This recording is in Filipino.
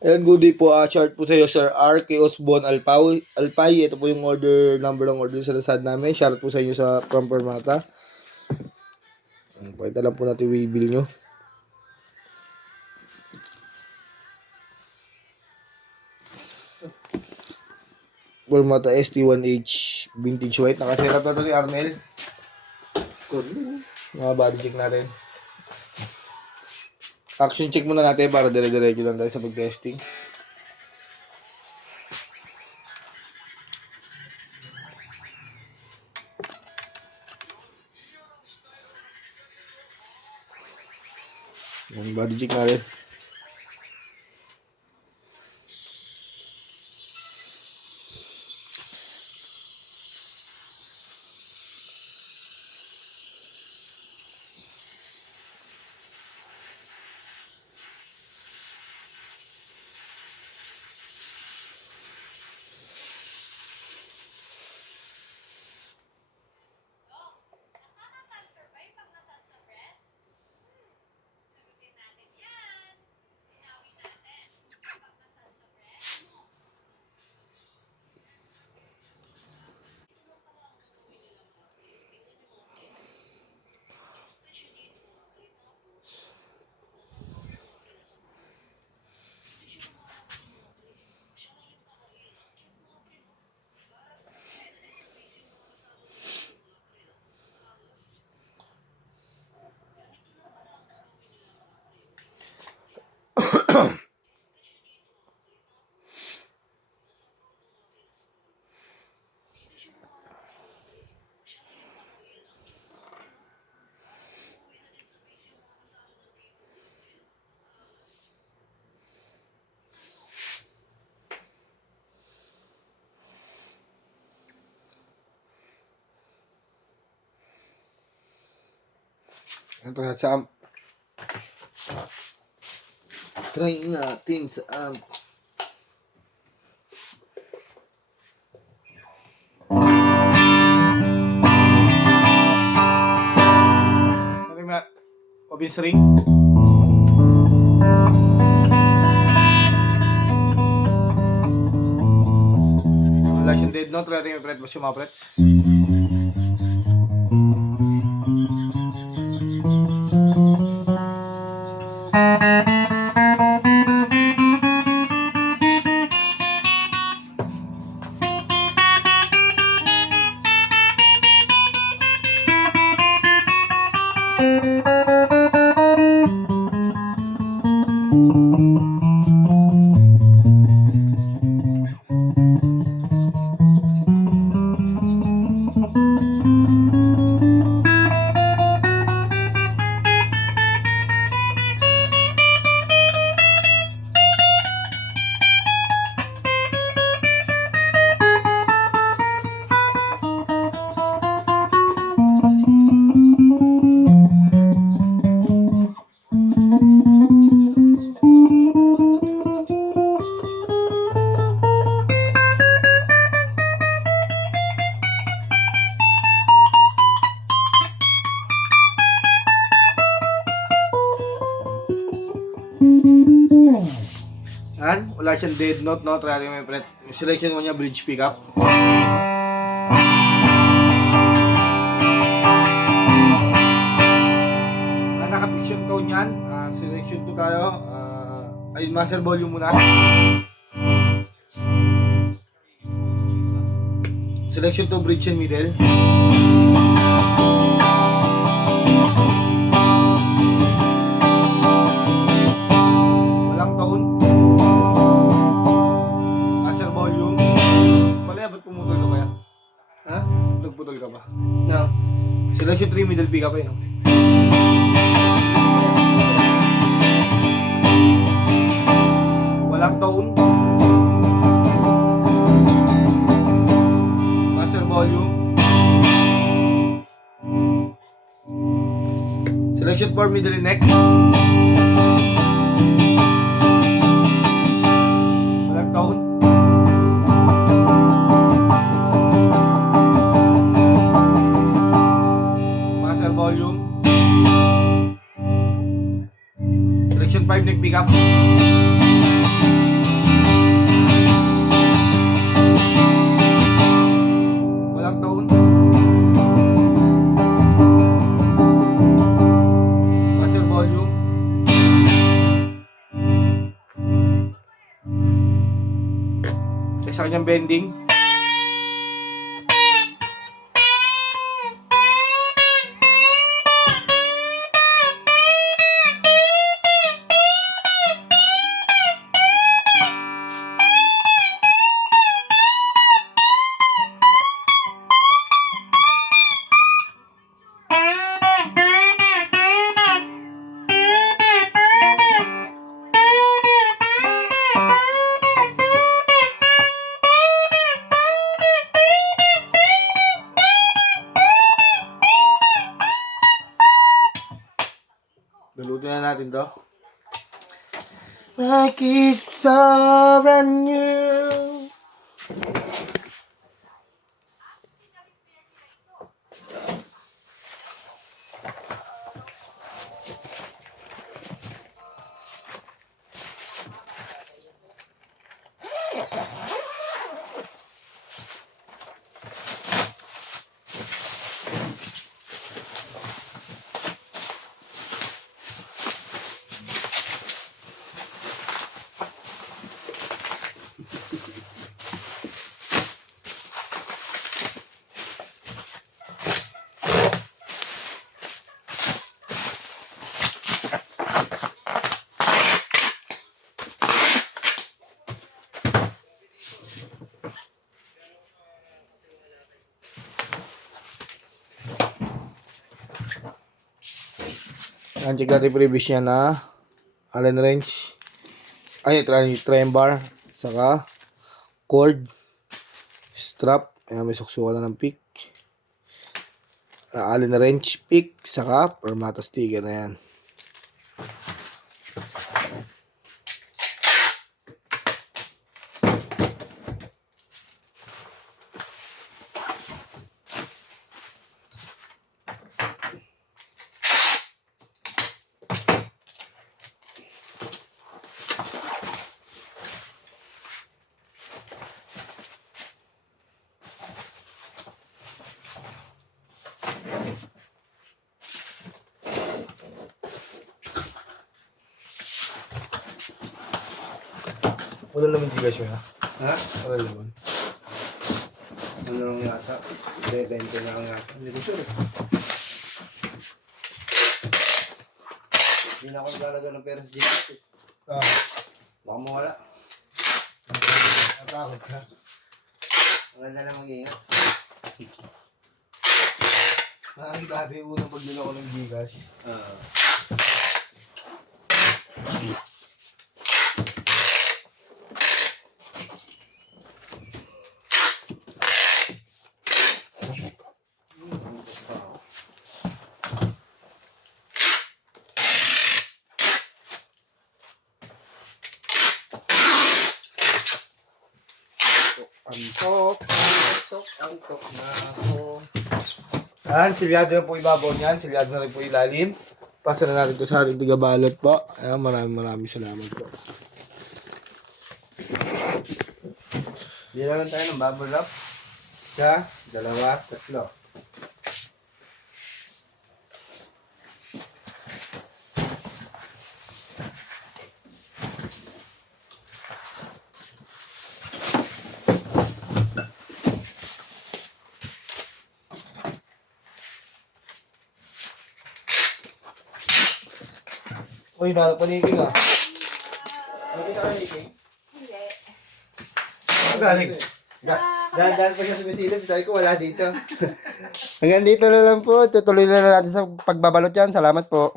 Ayan, good day po. Short po sa iyo, Sir R. K. Osbon Alpay. Ito po yung number ng order sa Lazada namin. Shout po sa inyo sa from Permata. Pakita lang po natin yung way bill nyo. Permata ST1H Vintage White. Nakaserap na ito ni Arnel. Mga body check natin. Action check muna natin para dire-diretso lang tayo sa pag-testing. Yung body check natin. Ito na sa amp. Try natin sa amp. Ano nga? Obvious ring. Wala siyang dead note. Try natin yung fret. Mas yung mga frets. Yan, wala siyang dead note, no? Try natin yung fret. Selection mo niya, bridge pickup. Naka-fiction tone yan. Selection 2 tayo. Ayun, master volume muna. Selection 2, bridge and middle. Walang tone. Master volume. Pala, ba't pumutol ka ba yan? Ha? Nagputol ka ba? No. Selection 3, middle pickup eh, no? Walang tone. Master volume. Selection 4, middle and neck. Walang tone. Master volume. Selection 5, neck pickup. sa kanyang bending. Lulutin na natin to. My kiss are brand new. Ang check natin previous niya na Allen wrench. Ay, tri-bar bar. Saka cord. Strap. Ayan, may suksukan na ng pick. Allen wrench pick. Saka permata sticker na yan. Wala naman gigas mo, ha? Ha? Wala naman. Ano lang yata? 20 na lang yata. Hindi ko sure. Hindi na ako naglalagay ng pera sa GPS eh. Baka mawala. Natakot ka. Ang ganda lang mag-iingat. Nakakita ko yung unang pagdala ko ng gigas. Antok na ako. Ayan, silyado na po ibabaw niyan. Silyado na rin po ilalim. Pasa na natin ito sa ating tigabalot po. Ayan, maraming salamat po. Hindi naman tayo ng bubble wrap. 1, 2, 3. Uy, paniging ah. Hindi ka kanigin? Hindi. Ang galing. Dahan-dahan pa siya sumisilip. Sabi ko wala dito. Hanggang dito na lang po. Tutuloy na natin sa pagbabalot yan. Salamat po.